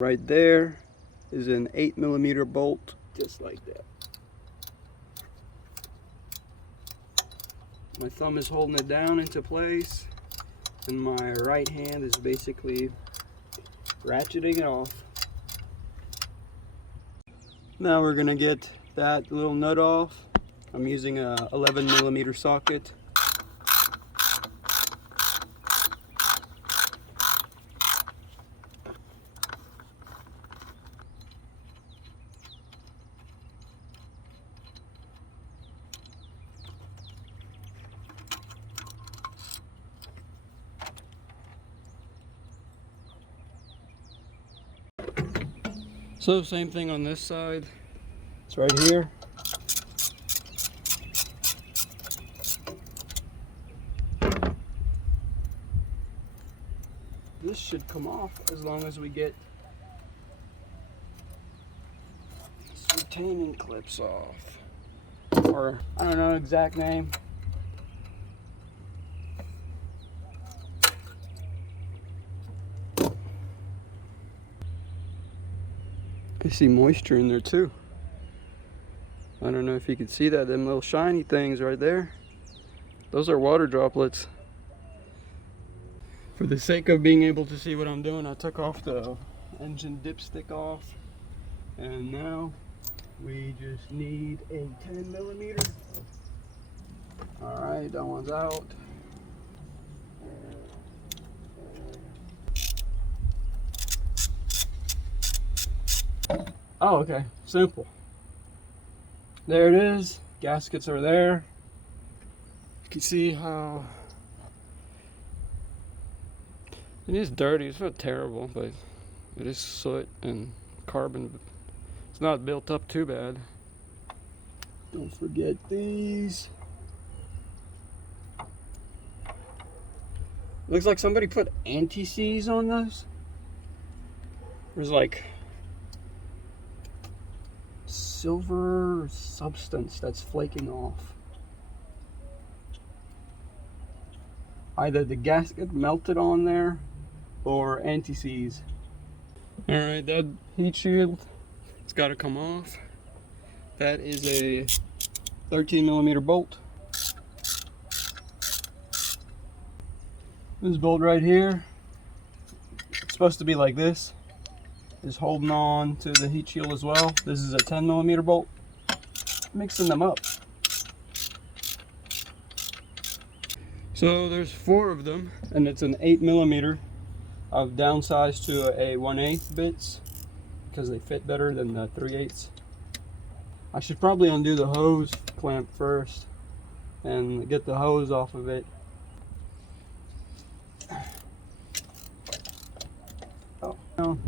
Right there is an 8mm bolt, just like that. My thumb is holding it down into place, and my right hand is basically ratcheting it off. Now we're gonna get that little nut off. I'm using a 11mm socket. So same thing on this side. It's right here. This should come off as long as we get these retaining clips off. Or, I don't know exact name. I see moisture in there too. I don't know if you can see that, them little shiny things right there. Those are water droplets. For the sake of being able to see what I'm doing, I took off the engine dipstick off. And now we just need a 10mm. Alright, that one's out. Oh, okay, simple. There it is, gaskets are there. You can see how it is dirty. It's not terrible, but it is soot and carbon. It's not built up too bad. Don't forget these. Looks like somebody put anti-seize on those. There's like silver substance that's flaking off. Either the gasket melted on there or anti-seize. Alright, that heat shield, it's got to come off. That is a 13mm bolt. This bolt right here, it's supposed to be like this, is holding on to the heat shield as well. This is a 10mm bolt. Mixing them up. So there's 4 of them, and it's an 8mm. I've downsized to a 1/8 bits because they fit better than the 3/8. I should probably undo the hose clamp first and get the hose off of it. Oh no.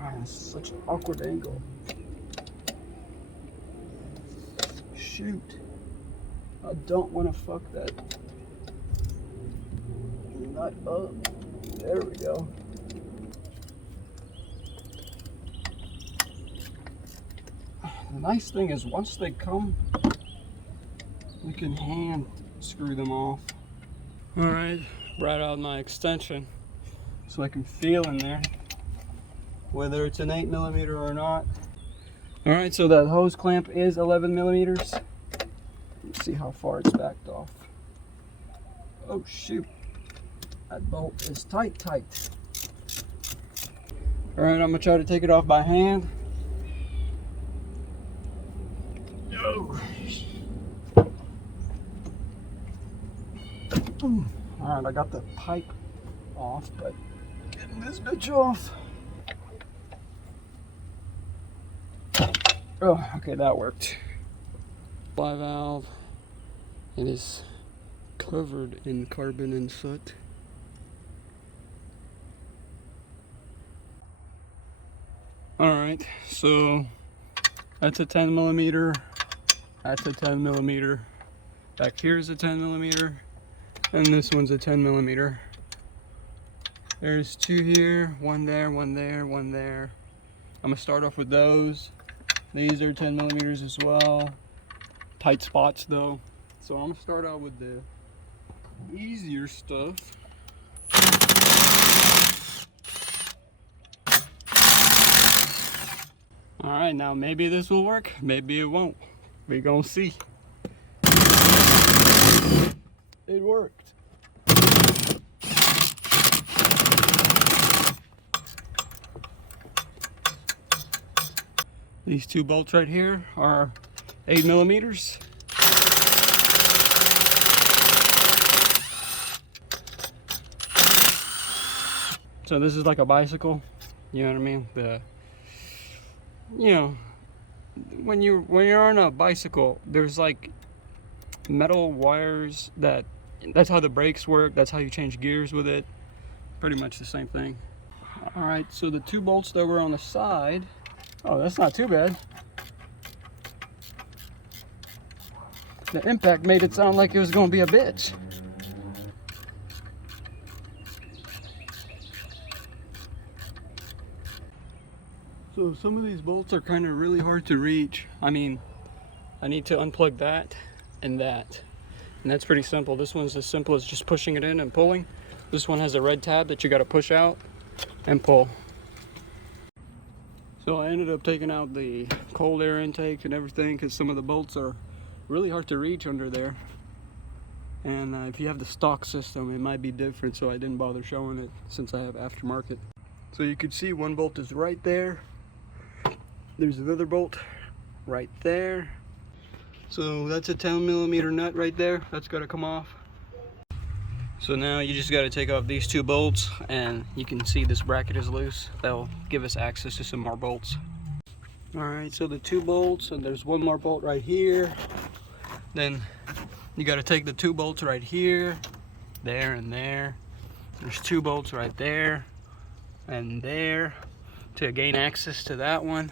That's such an awkward angle. Shoot. I don't want to fuck that nut up. There we go. The nice thing is once they come, we can hand screw them off. Alright, brought out my extension so I can feel in there whether it's an 8mm or not. Alright, so that hose clamp is 11mm. Let's see how far it's backed off. Oh shoot, that bolt is tight. Alright, I'm gonna try to take it off by hand. Oh. Alright, I got the pipe off, but getting this bitch off. Oh, okay, that worked. Fly valve. It is covered in carbon and soot. Alright, so that's a 10mm. That's a 10mm. Back here's a 10mm. And this one's a 10mm. There's 2 here, 1 there, 1 there, 1 there. I'm gonna start off with those. These are 10mm as well. Tight spots though. So I'm gonna start out with the easier stuff. All right, now maybe this will work, maybe it won't. We're gonna see. It worked. These two bolts right here are 8 millimeters. So this is like a bicycle, you know what I mean? When you're on a bicycle, there's like metal wires that's how the brakes work, that's how you change gears with it. Pretty much the same thing. All right, so the two bolts that were on the side, oh, that's not too bad. The impact made it sound like it was gonna be a bitch. So some of these bolts are kind of really hard to reach. I mean, I need to unplug that, and that's pretty simple. This one's as simple as just pushing it in and pulling. This one has a red tab that you got to push out and pull. So I ended up taking out the cold air intake and everything because some of the bolts are really hard to reach under there. And if you have the stock system, it might be different, so I didn't bother showing it since I have aftermarket. So you can see one bolt is right there. There's another bolt right there. So that's a 10 millimeter nut right there. That's got to come off. So now you just got to take off these two bolts, and you can see this bracket is loose. That'll give us access to some more bolts. All right, so the two bolts, and there's one more bolt right here. Then you got to take the two bolts right here, there and there. There's two bolts right there and there. To gain access to that one,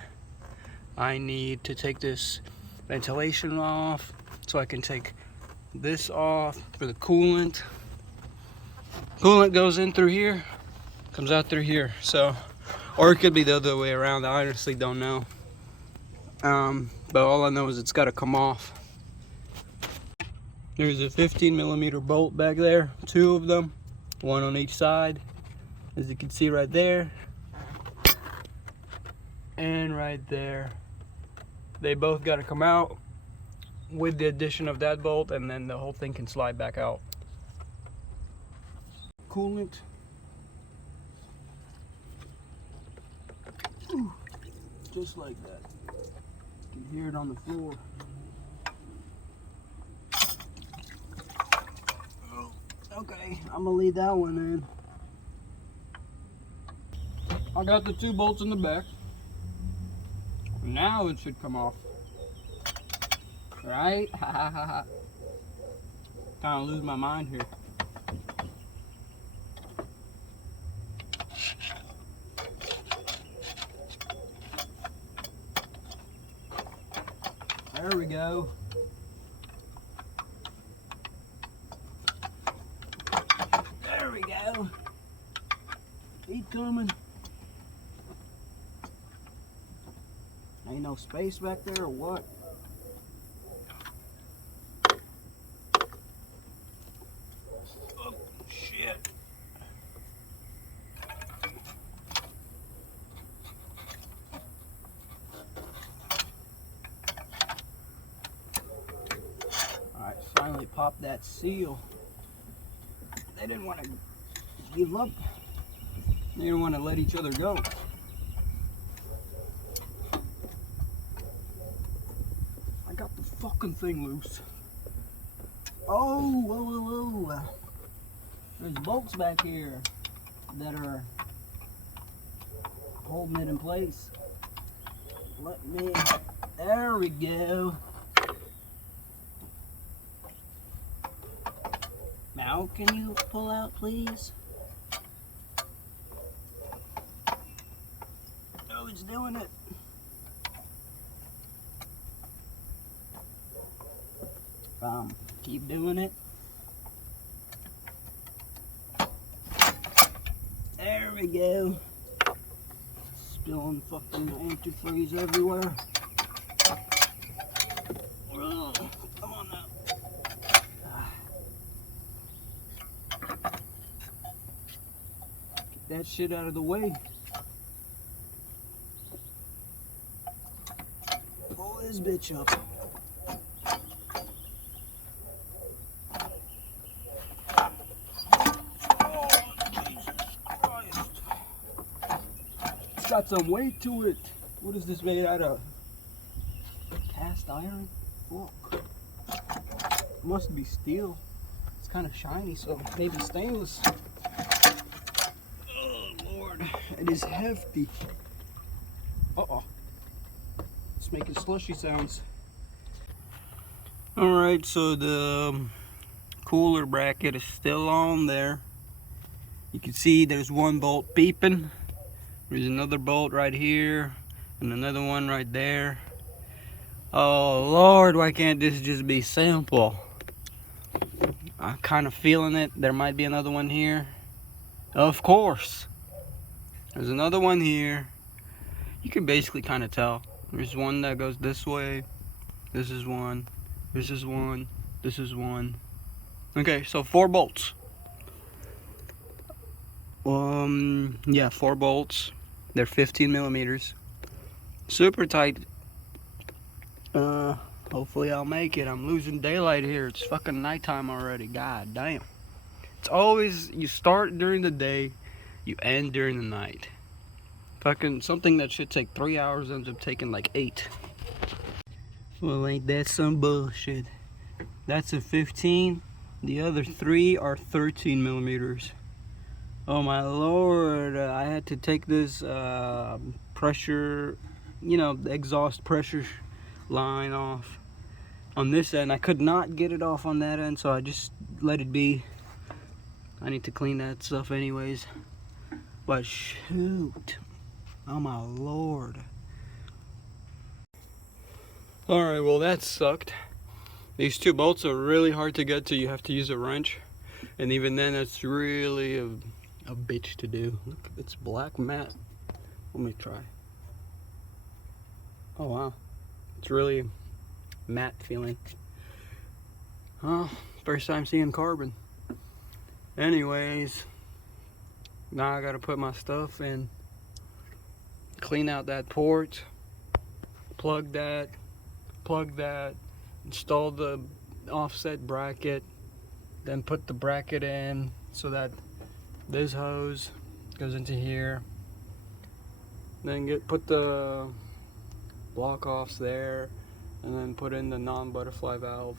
I need to take this ventilation off, so I can take this off for the coolant. Coolant goes in through here, comes out through here. So, or it could be the other way around. I honestly don't know. But all I know is it's got to come off. There's a 15 millimeter bolt back there, two of them, one on each side, as you can see right there, and right there. They both got to come out with the addition of that bolt, and then the whole thing can slide back out. Coolant. Ooh, just like that. You can hear it on the floor. Oh, okay, I'm gonna leave that one in. I got the two bolts in the back. Now it should come off. Right? Ha ha ha ha. Kind of lose my mind here. There we go. There we go. Keep coming. Ain't no space back there or what? Oh, shit. Alright, finally popped that seal. They didn't want to give up. They didn't want to let each other go. I got the fucking thing loose. Oh, whoa, whoa, whoa. There's bolts back here that are holding it in place. There we go. Now can you pull out, please? Oh, it's doing it. Keep doing it. There we go. Spilling fucking antifreeze everywhere. Ugh, come on now. Get that shit out of the way. this bitch up. Oh, Jesus Christ. It's got some weight to it. What is this made out of? Cast iron? Fuck. Must be steel. It's kind of shiny, so maybe stainless. Oh, Lord. It is hefty. Uh-oh. It's making slushy sounds. Alright, so the cooler bracket is still on there. You can see there's one bolt beeping. There's another bolt right here. And another one right there. Oh, Lord, why can't this just be simple? I'm kind of feeling it. There might be another one here. Of course. There's another one here. You can basically kind of tell. There's one that goes this way. This is one. This is one. This is one. Okay, so 4 bolts. Yeah, 4 bolts. They're 15 millimeters. Super tight. Hopefully I'll make it. I'm losing daylight here. It's fucking nighttime already. God damn. It's always, you start during the day, you end during the night. Fucking something that should take 3 hours ends up taking like 8. Well, ain't that some bullshit? That's a 15. The other 3 are 13 millimeters. Oh my Lord. I had to take this pressure, you know, the exhaust pressure line off on this end. I could not get it off on that end, so I just let it be. I need to clean that stuff anyways. But shoot. Oh my Lord. Alright, well that sucked. These 2 bolts are really hard to get to. You have to use a wrench. And even then, it's really a bitch to do. Look, it's black matte. Let me try. Oh wow. It's really matte feeling. Oh, first time seeing carbon. Anyways, now I gotta put my stuff in. Clean out that port, plug that, install the offset bracket, then put the bracket in so that this hose goes into here. Then put the block offs there, and then put in the non-butterfly valve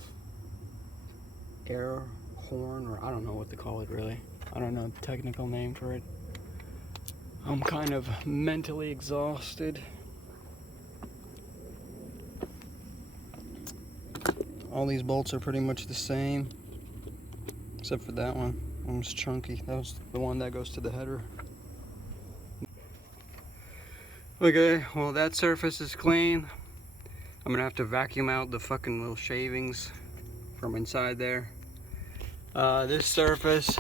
air horn, or I don't know what to call it really. I don't know the technical name for it. I'm kind of mentally exhausted. All these bolts are pretty much the same, except for that one. Almost chunky. That was the one that goes to the header. Okay, well that surface is clean. I'm gonna have to vacuum out the fucking little shavings from inside there. This surface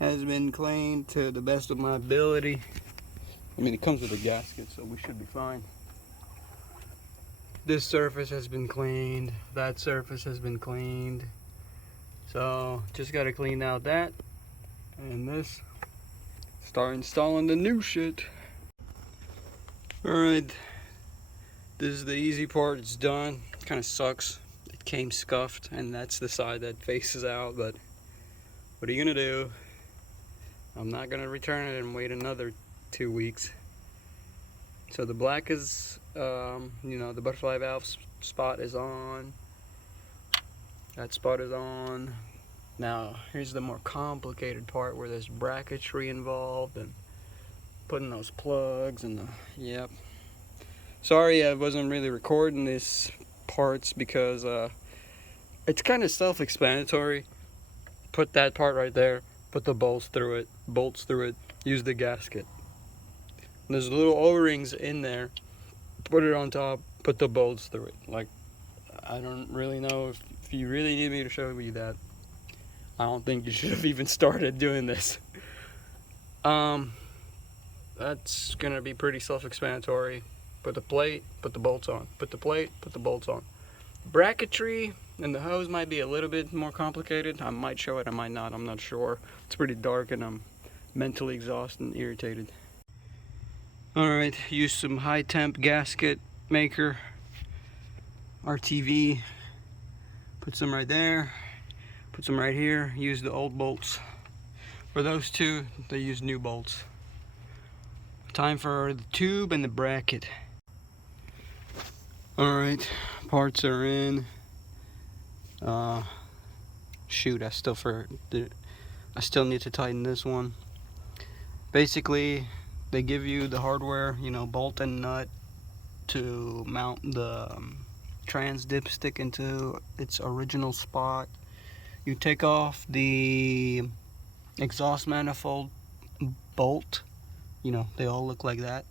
has been cleaned to the best of my ability. I mean, it comes with a gasket, so we should be fine. This surface has been cleaned. That surface has been cleaned. So, just gotta clean out that. And this. Start installing the new shit. Alright. This is the easy part. It's done. Kind of sucks. It came scuffed, and that's the side that faces out, but what are you gonna do? I'm not gonna return it and wait another 2 weeks. So the black is, you know, the butterfly valve spot is on. That spot is on. Now, here's the more complicated part where there's bracketry involved and putting those plugs and the, yep. Sorry I wasn't really recording these parts because it's kind of self-explanatory. Put that part right there, put the bolts through it, use the gasket. There's little O-rings in there, put it on top, put the bolts through it. Like, I don't really know if you really need me to show you that. I don't think you should have even started doing this. That's gonna be pretty self-explanatory. Put the plate, put the bolts on. Put the plate, put the bolts on. Bracketry and the hose might be a little bit more complicated. I might show it, I might not, I'm not sure. It's pretty dark and I'm mentally exhausted and irritated. Alright, use some high temp gasket maker. RTV. Put some right there. Put some right here. Use the old bolts. For those two, they use new bolts. Time for the tube and the bracket. Alright, parts are in. Shoot, I still need to tighten this one. Basically, they give you the hardware, you know, bolt and nut to mount the trans dipstick into its original spot. You take off the exhaust manifold bolt, you know, they all look like that.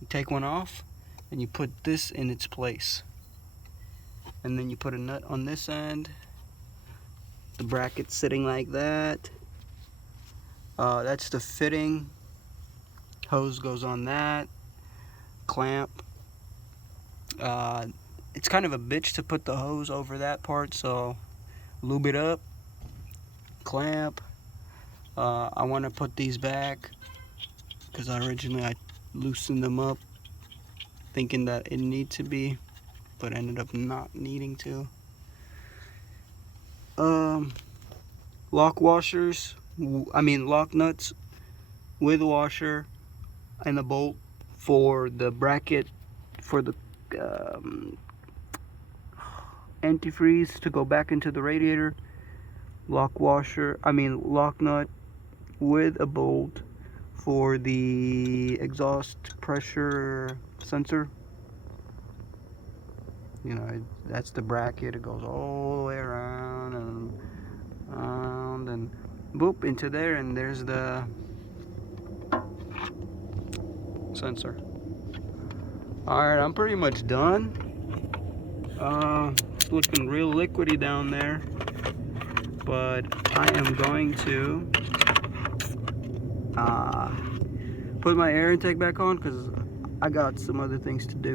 You take one off and you put this in its place, and then you put a nut on this end. The bracket's sitting like that. That's the fitting. Hose goes on that. Clamp. It's kind of a bitch to put the hose over that part, so lube it up. Clamp. I want to put these back because originally I loosened them up thinking that it needed to be, but ended up not needing to. Lock washers, lock nuts with washer and a bolt for the bracket for the antifreeze to go back into the radiator. Lock nut with a bolt for the exhaust pressure sensor. You know, that's the bracket. It goes all the way around and boop into there, and there's the sensor. Alright, I'm pretty much done. It's looking real liquidy down there, but I am going to put my air intake back on because I got some other things to do.